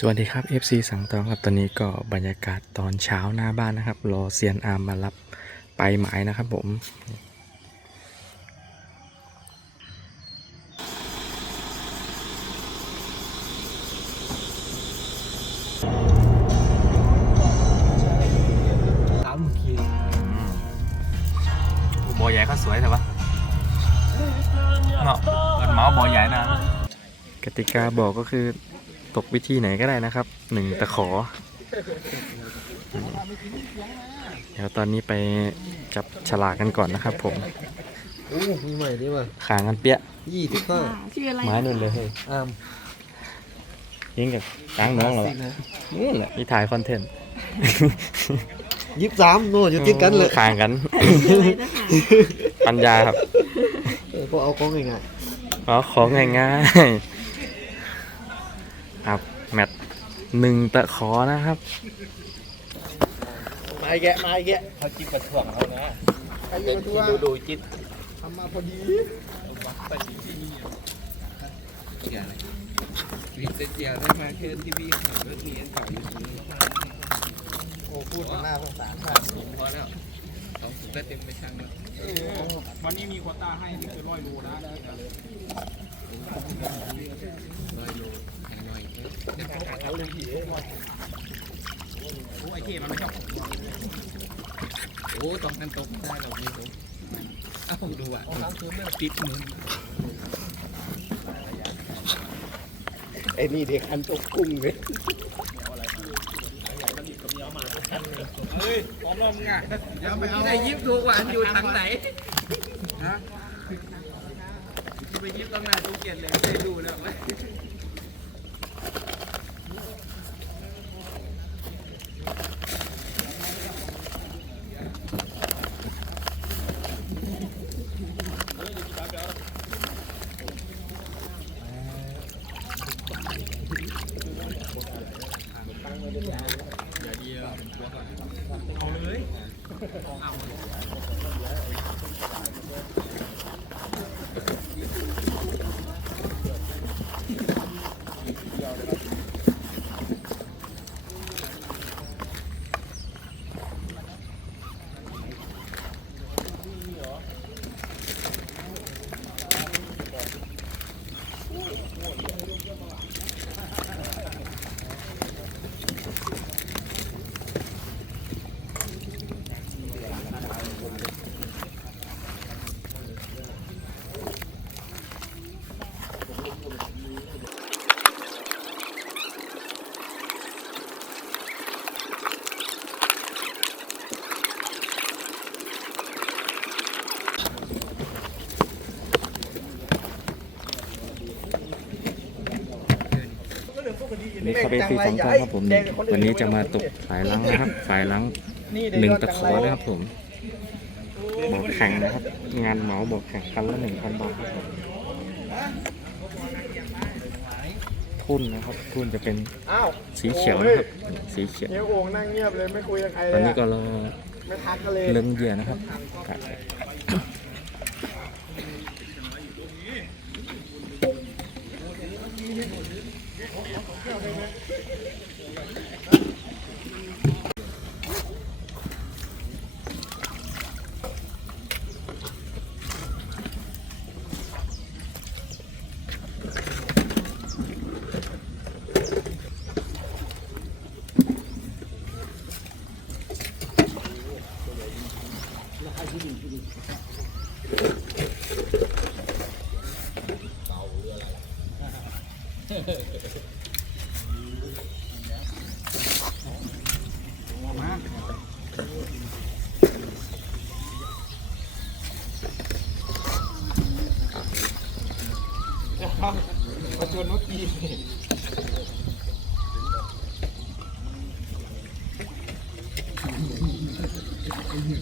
สวัสดีครับ FC สังตองครับตอนนี้ก็บรรยากาศตอนเช้าหน้าบ้านนะครับรอเซียนอาร์มมารับไปหมายนะครับผมสามขีดบอใหญ่ก็สวยแต่ว่าเนาะเปิดเมาส์บอใหญ่นะกติกาบอกก็คือ ตกวิธีไหนก็ได้นะครับหนึ่งตะขอ เดี๋ยวตอนนี้ไปจับฉลากกันก่อนนะครับ ผมโอ้มีใหม่ดีว่ะขางกันเปี้ยยี่สิบห้าชื่ออะไรไม้นุ่นเลยเฮ้ยอามยิงกับกลางน้องเหรอสิบนะนู่นแหละนี่ถ่ายคอนเทนต์ยี่สิบสามโน่นอยู่ติดกันเลยขางกันชื่ออะไรนะคะปัญญาครับเออพอเอาของง่ายอ๋อของง่ายๆ ครับ แมตช์หนึ่งตะขอนะครับๆมาแกะมาแกะเขาจิ้มกระถ่วงเขานะไอ้ยันตัวดูดูจิ้มทำมาพอดีมีเสียเจียวได้มาเชิญที่พี่ขับรถเมียนต่ออยู่ตรงนี้โอ้พูดหน้าสงสารผมพอแล้วสองสุดเต็มไปช่างแล้ววันนี้มีโควต้าให้นี่คือร้อยโลนะร้อยโลแข่งหน่อย โอ้ไอเคมันไม่ชอบโอ้ตรงนั้นตกไม่ได้หรอกไม่ตกอ้าวดูอะติดมือไอ้นี่เด็กอันตกกุ้งเลยเฮ้ยพร้อมแล้วมึงอะไม่ได้ยิบถูว่าอยู่ทางไหนฮะไปยิบตรงหนตู้เกียนเลยได้ดูแล้ว นี่ครับเอฟซีสองกล้องครับผมวันนี้จะมาตกสายลังนะครับ สายลังหนึ่งตะขอนะครับผมบอกแข่งนะครับ งานเหมาบอกแข่งคันละหนึ่งพันบาทครับผมทุนนะครับทุนจะเป็นอ้าวสีเขียวนะครับสีเขียวเฮียโอ่งนั่งเงียบเลยไม่คุยกับใครตเลอนยนี้ก็อะรอไม่ทักกันเลยเรื่องเหยื่อนะครับ Ha ha ha! in here.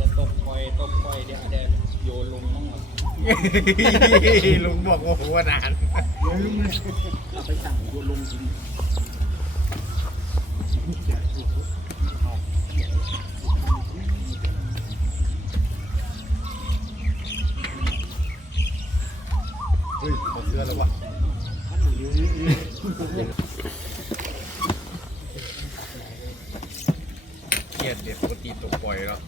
จะตกปล่อยตกปล่อยเดี๋ยวเดี๋ยวโยนลงน้องหรอลุงบอกว่าหัวนานไปสั่งโยนลงจริงเฮ้ยหมดเสื้อแล้ววะ เกียดเด็ดปกติตกปล่อยแล้ว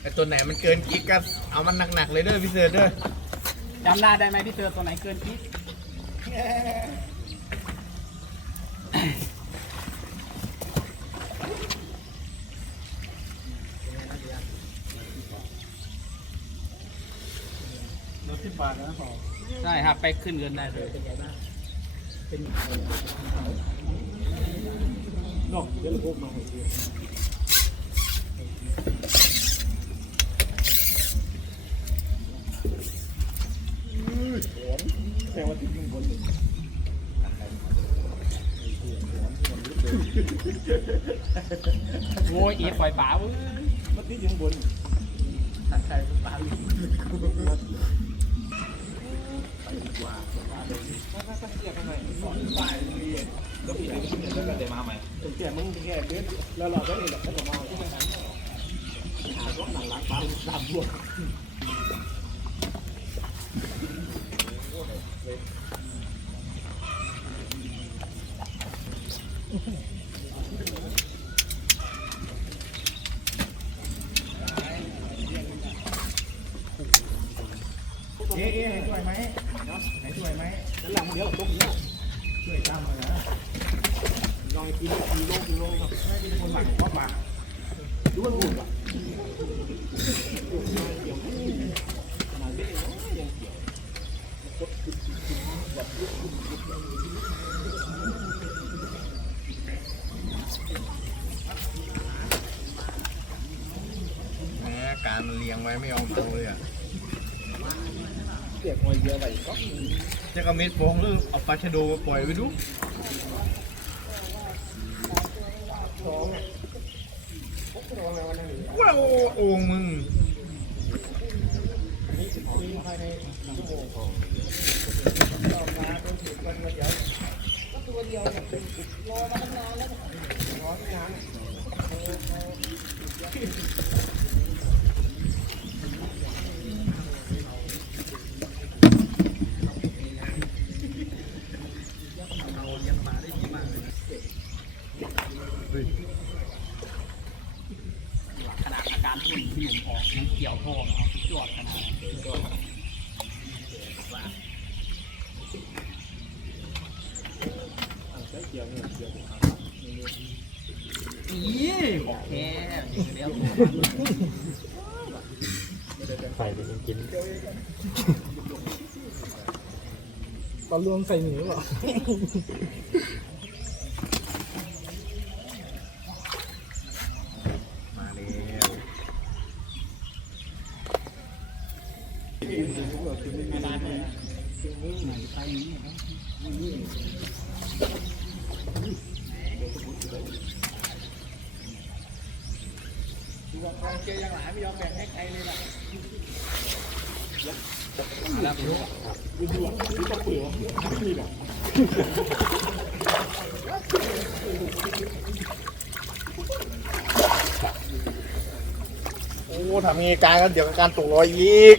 ไอตัวไหนมันเกินกิ๊กก็เอามันหนักๆเลยเด้อพี่เสือเด้อจำได้ได้ไหมพี่เตือตัวไหนเกินกิ๊ก รถสิบบาทนะพอ ใช่ครับไป ขึ้นเงินได้เลยนอกเดี๋ยวพวกมาหัวเสือโว้ยอีปล่อยป๋าเว้ยมันติดยู่งบนตัดใจป๋า ลิงถึงแก่มึงแก่เด็ดแล้วเราได้เลยหรอกแล้วก็มาที่ไม่หันหารถหนังล้างปลาตามพวกเอ๊ะเอ๊ะให้ช่วยไหมเนาะให้ช่วยไหมแล้วหลังเดี๋ยวตรงนี้ช่วยตามมาแล้วลอง กินกินโลกินโลครับไม่เป็นคนหลังก็มาดูมันหุ่นอะแหมการมันเลี้ยงไว้ไม่ยอมเอาเลยอะเสียงมวยเยอะไปก็จะกระเม็ดฟองหรือเอาปลาชะโดมาปล่อยไว้ดู ว้าวโอ่งมึงขนาดอาการที่ที่ หนุ่มออกยังเกี่ยวทองเอาสุดยอดขนาดนั้นอีบอกแค่อย่างเดี๋ยวใส่ไปกินปลารวมใส่หนูหรอ จอยังหลายไม่ยอมแบ่งให้ใครเลยล่ะเปล่มีโอ้ทำงี้การกันเดี๋ยวการตกรอยอีก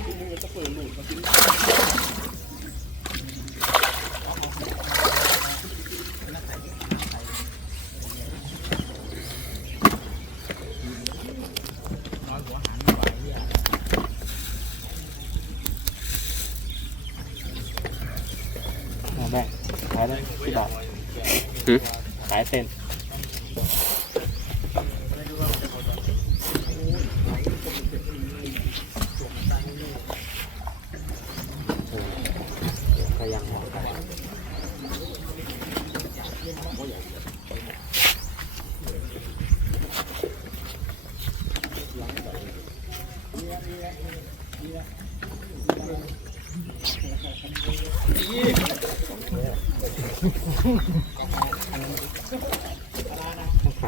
ขายเส้นขยันหมอข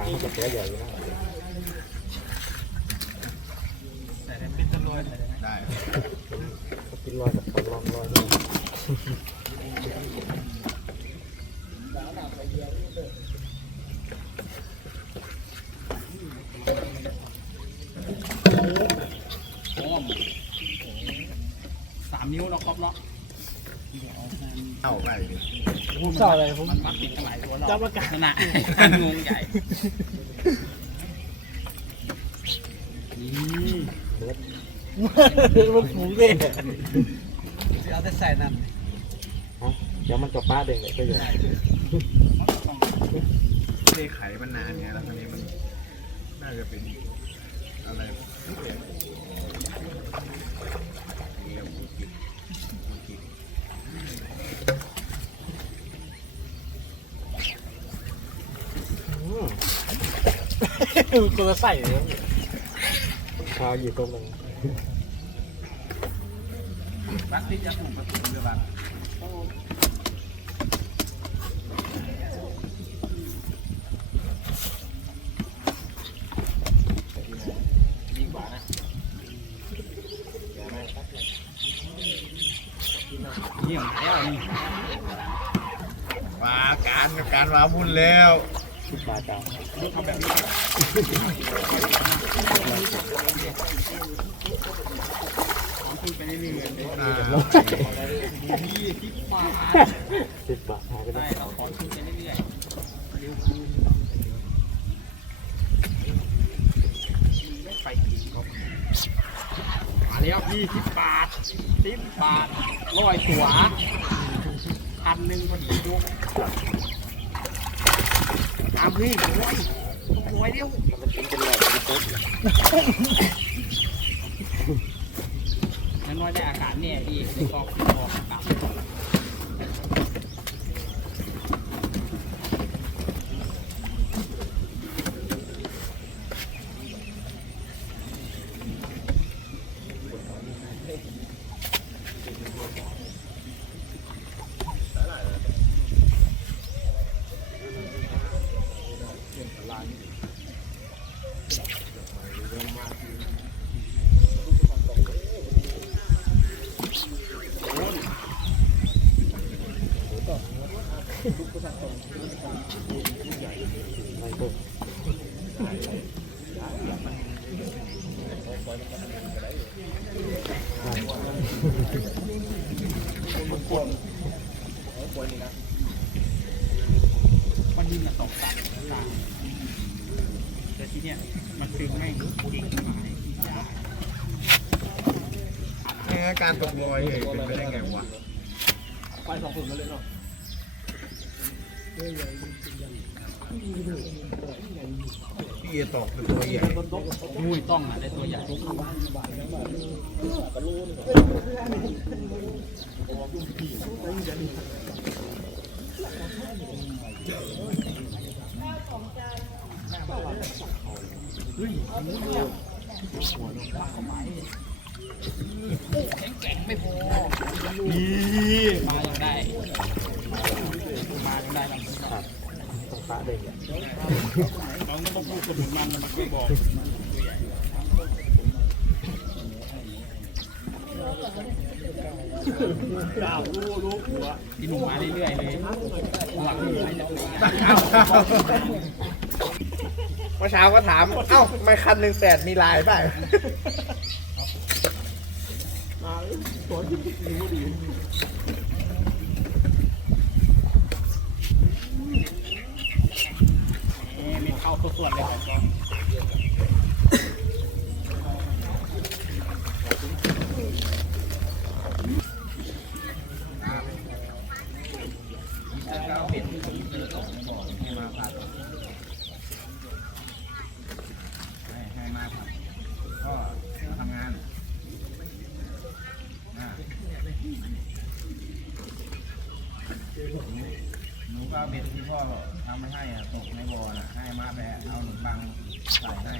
าเขาจะตัวใหญ่นะแต่เป็นตะลอยแต่ได้กินลอยกับคนลองลอยด้วย อ้อมสามนิ้วเราครบแล้ว เอาไป ชอบอะไรผมมันมัดติดกันหลายตัวเราจับประกาศนะงงใหญ่นี่มันฝูงเลยเอาแต่ใส่นั่นเดี๋ยวมันจะป้าเด้งเลยก็อยู่ไม่ได้ไขมันนานไงแล้วทีนี้มันน่าจะเป็นอะไร คนละใส่เลยชาวอยู่ตรงนึงรักที่จะถูกประตูเรือบ้างเยี่ยมแล้วนี่มาการกับการวาวุ่นแล้ว สิบบาทจ้าคุยไปเรื่อยๆอ่าสิบบาทได้ได้เราขอยเรื่อยเร็วไม่ไปถึงก็มาแล้วพี่สิบบาทสิบบาทร้อยตัวพันหนึ่งพอดีดูตามพี่โอยโอยเร็วมันกินเป็นแหลกเป็นตุ๊ดน้อยได้อากาศเนี่ยพี่ในกองที่กอง อากาศ ไม่ตุ๊ด มันยิงกับสองตาตาแต่ที เนี้ยมันตึงไม่ดิ่งหมายยากเนี่การตกรอยเนี่ยเป็นไปได้ไงวะไปสองคนมาเลยเนาะพี่จะตกเป็นตัวใหญ่มุ้ยต้องอะได้ตัวใหญ่ แข็งๆไม่พอนี่มายังได้ มายังได้ลำครับต้องป้าเด้งเราก็ต้องพูดคนถึงมันมันไม่บอกพี่หนุ่มมาเรื่อยๆเลยหวังที่จะตัวใหญ่เมื่อเช้าก็ถาม เอ้าไมคันหนึ่งแปดมีลายด้นี่มีเข้าทุกส่วนเลยครับ หนูก็เอาเบ็ดที่พ่อทำไม่ให้อะตกในบ่อน่ะให้มาไปเอาหนุนบังใส่ให้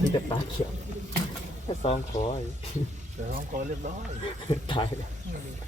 มีแต่ปลาเขียวแค่ซองขอเดี๋ยวน้องขอเรียบร้อยตายแล้วเ